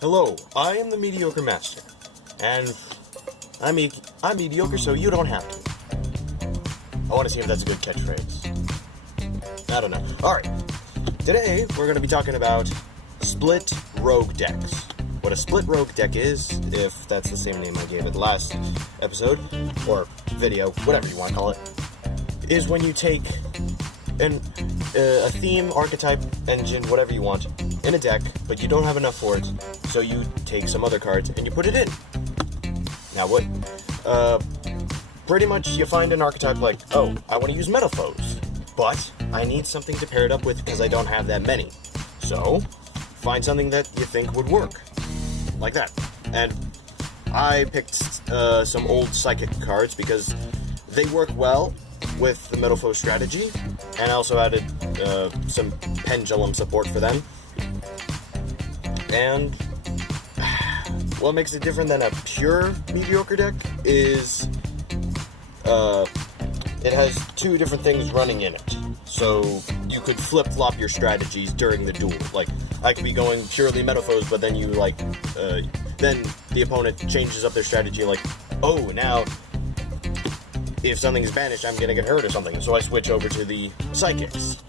Hello, I am the Mediocre Master, and I'm mediocre so you don't have to. I want to see if that's a good catchphrase. I don't know. Alright, today we're going to be talking about split rogue decks. What a split rogue deck is, if that's the same name I gave it last episode, or video, whatever you want to call it, is when you take a theme, archetype, engine, whatever you want, in a deck, but you don't have enough for it, so you take some other cards and you put it in. Now what? Pretty much you find an archetype like, oh, I want to use Metaphors, but I need something to pair it up with because I don't have that many. So, find something that you think would work. Like that. And I picked some old Psychic cards because they work well with the Metaphor strategy, and I also added some Pendulum support for them. And what makes it different than a pure Mediocre deck is it has two different things running in it. So you could flip-flop your strategies during the duel. Like, I could be going purely Metaphors, but then you, like, then the opponent changes up their strategy, like, oh, now, if something is banished, I'm gonna get hurt or something. So I switch over to the Psychics.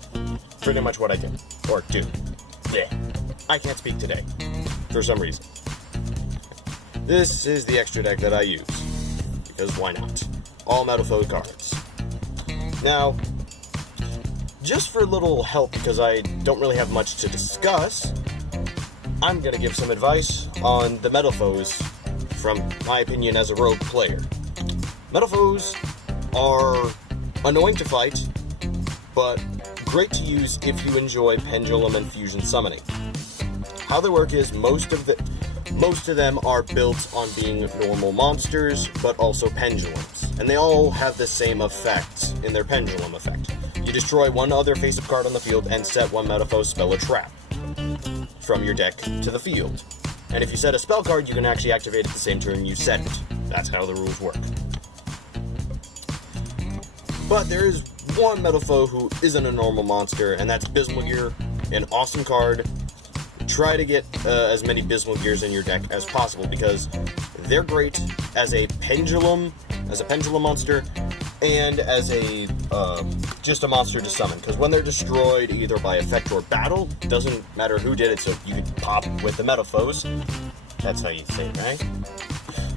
Pretty much what I did. Or do. Yeah. I can't speak today. For some reason. This is the extra deck that I use. Because why not? All Metaphor cards. Now, just for a little help, because I don't really have much to discuss, I'm going to give some advice on the Metaphors from my opinion as a rogue player. Metaphors are annoying to fight, but great to use if you enjoy Pendulum and Fusion summoning. How they work is most of them are built on being normal monsters, but also pendulums. And they all have the same effect in their pendulum effect. You destroy one other face-up card on the field and set one Metaphor spell or trap from your deck to the field. And if you set a spell card, you can actually activate it the same turn you set it. That's how the rules work. But there is one Metaphor who isn't a normal monster, and that's Bismugear, an awesome card. Try to get as many Bismugears in your deck as possible because they're great as a pendulum monster, and as a just a monster to summon. Because when they're destroyed either by effect or battle, doesn't matter who did it, so you can pop with the Metaphors. That's how you say it, right?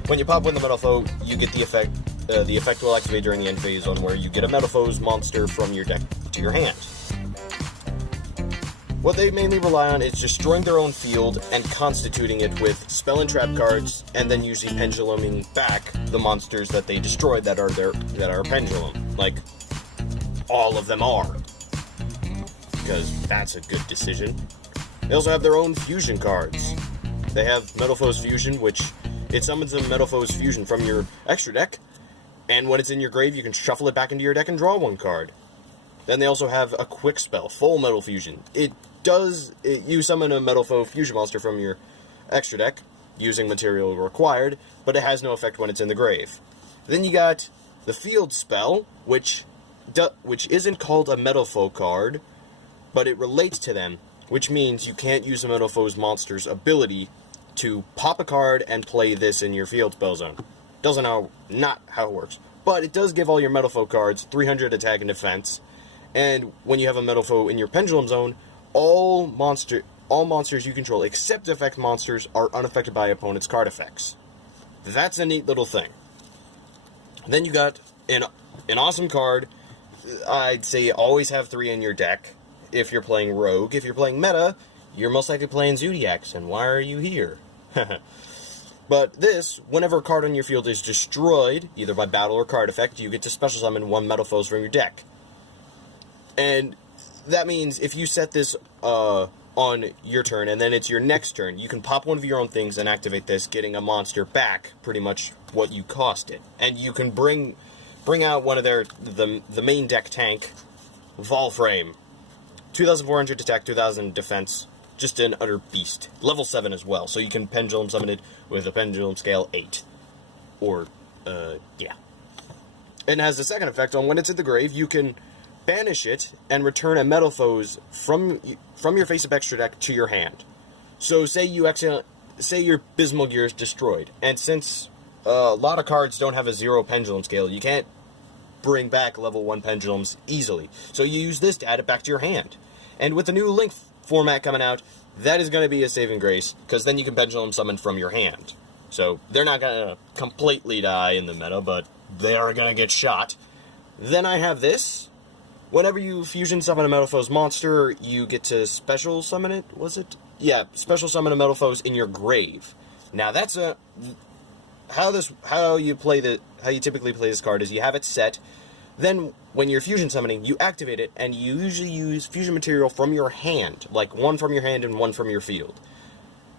When you pop with the Metaphor, you get the effect. The effect will activate during the end phase on where you get a Metaphors monster from your deck to your hand. What they mainly rely on is destroying their own field and constituting it with spell and trap cards, and then usually penduluming back the monsters that they destroyed that are pendulum. Like, all of them are. Because that's a good decision. They also have their own fusion cards. They have Metaphors Fusion, which it summons a Metaphors Fusion from your extra deck, and when it's in your grave, you can shuffle it back into your deck and draw one card. Then they also have a quick spell, Full Metal Fusion. You summon a Metaphor Fusion monster from your extra deck, using material required, but it has no effect when it's in the grave. Then you got the field spell, which isn't called a Metaphor card, but it relates to them, which means you can't use a Metaphor's monster's ability to pop a card and play this in your field spell zone. Not how it works. But it does give all your Metaphor cards 300 attack and defense, and when you have a Metaphor in your pendulum zone, all monsters you control, except effect monsters, are unaffected by opponent's card effects. That's a neat little thing. Then you got an awesome card. I'd say always have 3 in your deck if you're playing Rogue. If you're playing Meta, you're most likely playing Zodiacs, and why are you here? But this, whenever a card on your field is destroyed, either by battle or card effect, you get to special summon one Metaphors from your deck. And that means if you set this on your turn, and then it's your next turn, you can pop one of your own things and activate this, getting a monster back pretty much what you cost it. And you can bring out one of the main deck tank, Volframe. 2,400 attack, 2,000 defense, just an utter beast. Level 7 as well, so you can pendulum summon it with a pendulum scale 8. Or, yeah. And has the second effect on when it's in the grave, you can banish it and return a Metaphors from your face-up extra deck to your hand. So say you say your Bismal Gear is destroyed, and since a lot of cards don't have a 0 pendulum scale, you can't bring back level 1 pendulums easily. So you use this to add it back to your hand. And with the new Link format coming out, that is going to be a saving grace, because then you can pendulum summon from your hand. So they're not going to completely die in the meta, but they are going to get shot. Then I have this. Whenever you fusion summon a Metal Foes monster, you get to special summon it, was it? Yeah, special summon a Metal Foes in your grave. Now that's how you typically play this card is you have it set. Then when you're fusion summoning, you activate it, and you usually use fusion material from your hand, like one from your hand and one from your field.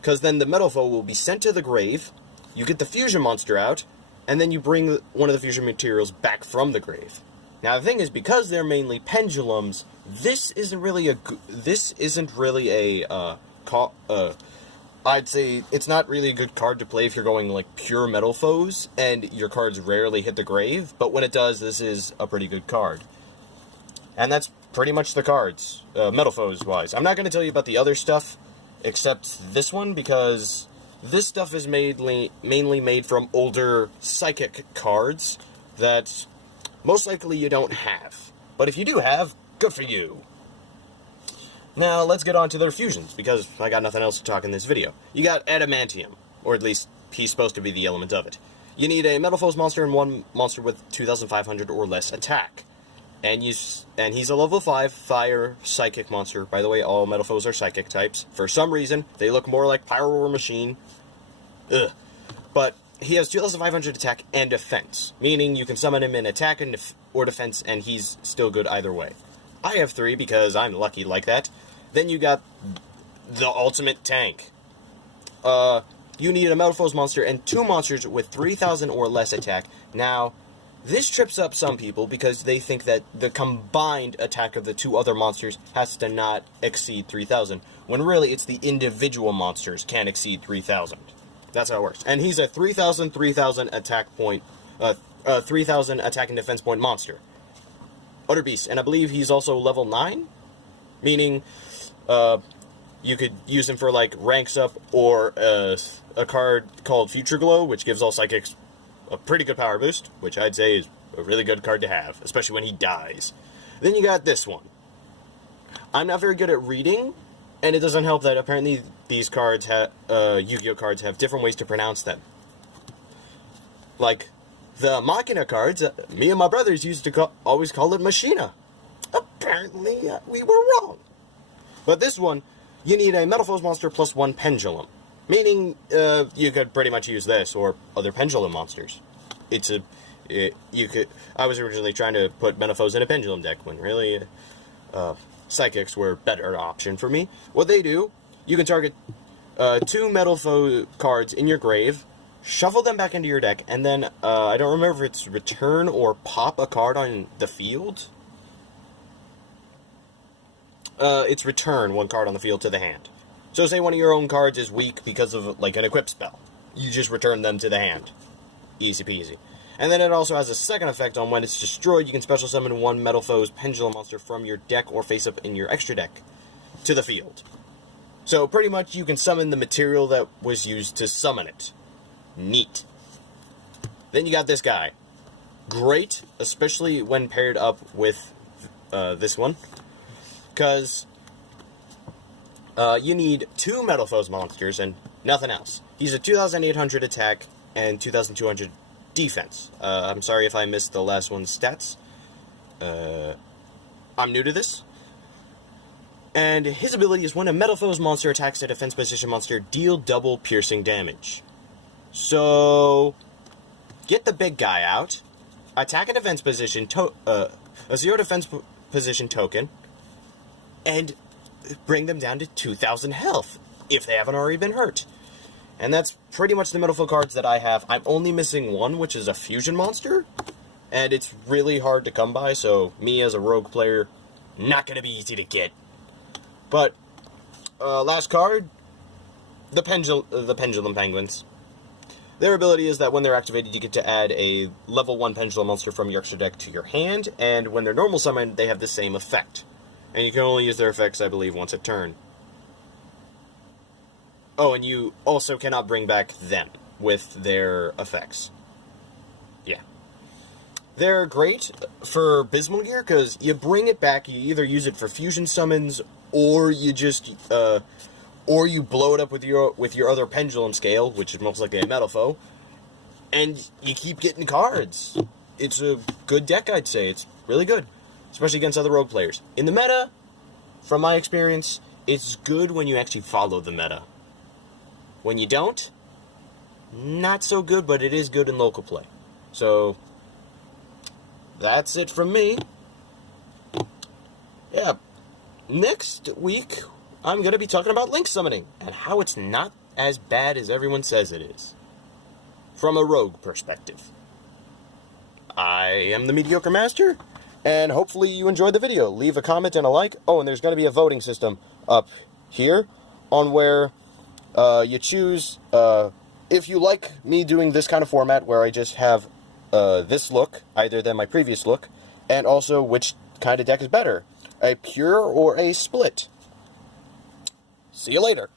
Because then the Metal Foe will be sent to the grave, you get the fusion monster out, and then you bring one of the fusion materials back from the grave. Now the thing is, because they're mainly pendulums, this isn't really I'd say it's not really a good card to play if you're going like pure Metal Foes, and your cards rarely hit the grave, but when it does, this is a pretty good card. And that's pretty much the cards, Metal Foes wise. I'm not going to tell you about the other stuff, except this one, because this stuff is mainly made from older Psychic cards that most likely you don't have. But if you do have, good for you. Now, let's get on to their fusions, because I got nothing else to talk in this video. You got Adamantium, or at least he's supposed to be the element of it. You need a Metal Foes monster and one monster with 2,500 or less attack. And he's a level 5 fire psychic monster. By the way, all Metal Foes are psychic types. For some reason, they look more like Pyro or Machine. Ugh. But he has 2,500 attack and defense, meaning you can summon him in attack or defense, and he's still good either way. I have 3 because I'm lucky like that. Then you got the ultimate tank. You need a Metal Foes monster and 2 monsters with 3,000 or less attack. Now, this trips up some people because they think that the combined attack of the 2 other monsters has to not exceed 3,000, when really it's the individual monsters can't exceed 3,000. That's how it works. And he's a 3,000 attack point, 3,000 attack and defense point monster. Utter Beast, and I believe he's also level 9? Meaning, you could use him for, like, ranks up, or a card called Future Glow, which gives all psychics a pretty good power boost, which I'd say is a really good card to have, especially when he dies. Then you got this one. I'm not very good at reading, and it doesn't help that apparently these cards Yu-Gi-Oh cards have different ways to pronounce them. Like, the Machina cards, me and my brothers used to always call it Machina. Apparently, we were wrong. But this one, you need a Metal Foes monster plus 1 pendulum. Meaning, you could pretty much use this, or other pendulum monsters. I was originally trying to put Metal Foes in a pendulum deck, when really, Psychics were a better option for me. What they do, you can target 2 Metal Foe cards in your grave, shuffle them back into your deck, and then, I don't remember if it's return or pop a card on the field. It's return 1 card on the field to the hand. So say one of your own cards is weak because of, like, an equip spell. You just return them to the hand. Easy peasy. And then it also has a second effect on when it's destroyed, you can special summon 1 Metal Foes pendulum monster from your deck or face up in your extra deck to the field. So pretty much you can summon the material that was used to summon it. Neat. Then you got this guy. Great, especially when paired up with this one. Because you need 2 Metal Foes monsters and nothing else. He's a 2,800 attack and 2,200 defense. I'm sorry if I missed the last one's stats. I'm new to this. And his ability is when a Metal Foes monster attacks a defense position monster, deal double piercing damage. So, get the big guy out, attack a defense position, a 0 defense position token, and bring them down to 2,000 health, if they haven't already been hurt. And that's pretty much the Metal Foe cards that I have. I'm only missing one, which is a fusion monster, and it's really hard to come by, so me as a rogue player, not gonna be easy to get. But, last card, the Pendulum Penguins. Their ability is that when they're activated, you get to add a level 1 Pendulum monster from your extra deck to your hand, and when they're normal summoned, they have the same effect. And you can only use their effects, I believe, once a turn. Oh, and you also cannot bring back them with their effects. Yeah. They're great for Abysmal Gear, because you bring it back, you either use it for fusion summons, or you just, or you blow it up with your other pendulum scale, which is most likely a metal foe, and you keep getting cards. It's a good deck, I'd say. It's really good, especially against other rogue players. In the meta, from my experience, it's good when you actually follow the meta. When you don't, not so good, but it is good in local play. So, that's it from me. Yeah, next week, I'm going to be talking about link summoning, and how it's not as bad as everyone says it is. From a rogue perspective. I am the Mediocre Master, and hopefully you enjoyed the video. Leave a comment and a like. Oh, and there's going to be a voting system up here on where you choose if you like me doing this kind of format where I just have this look, either than my previous look, and also which kind of deck is better, a pure or a split. See you later.